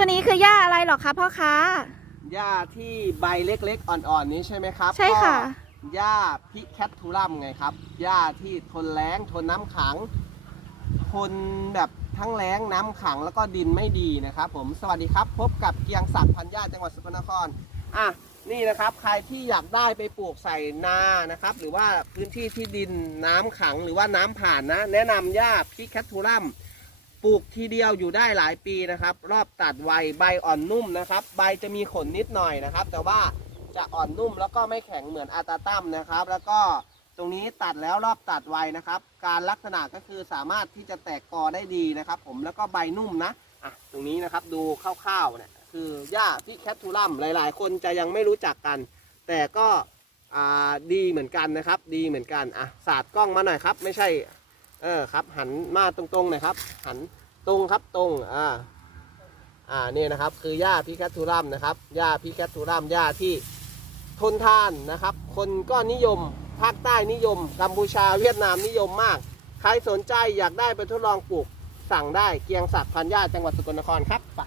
ตัวนี้คือหญ้าอะไรหรอคะพ่อค้า หญ้าที่ใบเล็กๆ อ่อนๆนี้ใช่ไหมครับใช่ค่ะ ก็หญ้าพิแคททูลัมไงครับ หญ้าที่ทนแล้งทนน้ำขัง ทนแบบทั้งแล้งน้ำขังแล้วก็ดินไม่ดีนะครับผม สวัสดีครับ พบกับเกียงศักดิ์พันยาจังหวัดสกลนคร อะ นี่นะครับ ใครที่อยากได้ไปปลูกใส่นานะครับ หรือว่าพื้นที่ที่ดินน้ำขังหรือว่าน้ำผ่านนะ แนะนำหญ้าพิแคททูลัม ปลูกทีเดียวอยู่ได้หลายปีนะครับ รอบตัดไวใบอ่อนนุ่มนะครับ ใบจะมีขนนิดหน่อยนะครับ แต่ว่าจะอ่อนนุ่มแล้วก็ไม่แข็งเหมือนอาตาตัมนะครับ แล้วก็ตรงนี้ตัดแล้วรอบตัดไวนะครับ การลักษณะก็คือสามารถที่จะแตกกอได้ดีนะครับ ผมแล้วก็ใบนุ่มนะอะตรงนี้นะครับดูคร่าวๆเนี่ยคือหญ้าพิแคททูลัมหลาย ๆ คนจะยังไม่รู้จักกัน แต่ก็ดีเหมือนกันนะครับ ดีเหมือนกันอะศาสาดกล้องมาหน่อยครับ ไม่ใช่ เออครับ หันมาตรงๆนะครับ หันตรงครับตรงอ่าอ่านี่นะครับ คือหญ้าพิแคทูรัมนะครับหญ้าพิแคทูรัมหญ้าที่ทนทานนะครับ คนก็นิยมภาคใต้นิยม กัมพูชาเวียดนามนิยมมาก ใครสนใจอยากได้ไปทดลองปลูก สั่งได้เกียงศักดิ์พันยาจังหวัดสกลนครครับไป